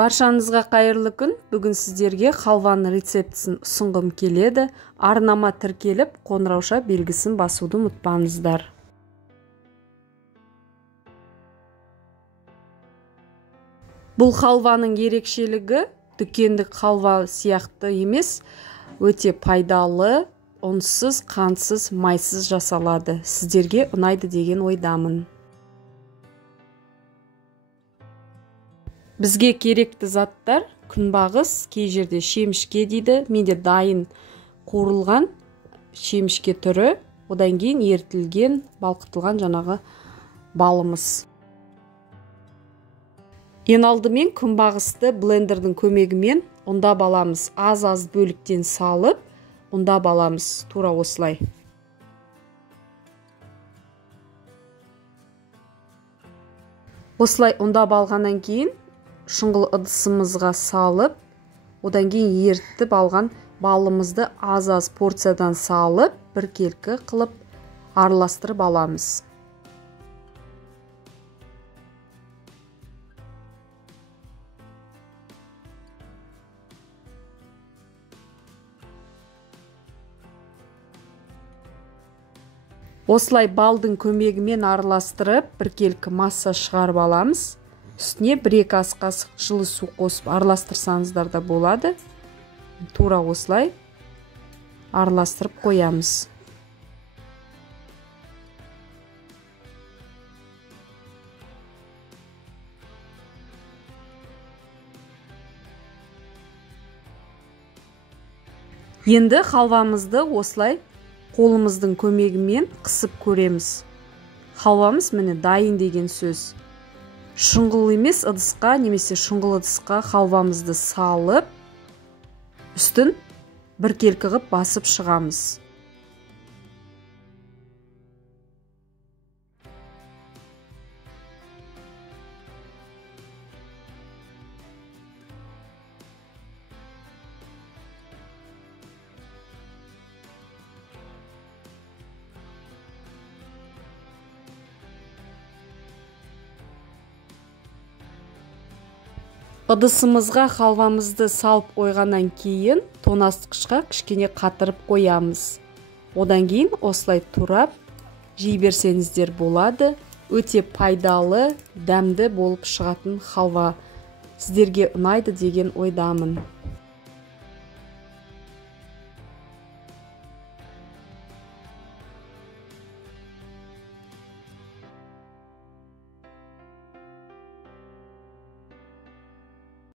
Баршаңызға қайырлы күн. Бүгін сіздерге халваның рецептісін ұсынғым келеді. Арнама тіркеліп, қоңырауша белгісін басуды ұмытпаңыздар. Бұл халваның ерекшелігі дүкендік халва сияқты емес, өте пайдалы, ұнсыз, қантсыз, майсыз жасалады. Сіздерге ұнайды деген ойдамын. Бізге керекті заттар күнбағыс, кей жерде шемішке дейді. Менде дайын қуырылған шемішке түрі, одан кейін ертілген, балқытылған жаңағы балымыз. Ең алдымен күнбағысты блендердің көмегімен ұндап аламыз. Аз-аз бөліктен салып, ұндап аламыз. Тура осылай. Осылай ұндап алғаннан кейін шұңғыл ыдысымызға салып, одан кейін ертіп алған балымызды аз-аз порциядан салып, біркелкі қылып араластырып аламыз. Осылай балдың көмегімен араластырып, біркелкі масса шығарып аламыз. Үстіне 1-2 ас қасық жылы су қосып араластырсаңыздар да болады. Тура осылай араластырып қоямыз. Енді халвамызды осылай қолымыздың көмегімен қысып көреміз. Халвамыз міне дайын деген сөз. Шұңғыл емес ыдысқа немесе шұңғыл ыдысқа халвамызды салып, үстін біркелкі қылып басып шығамыз. Ыдысымызға халвамызды салып қойғаннан кейін тоңазытқышқа кішкене қатырып қоямыз. Одан кейін осылай турап жей берсеңіздер болады. Өте пайдалы, дәмді болып шығатын халва. Сіздерге ұнайды деген ойдамын.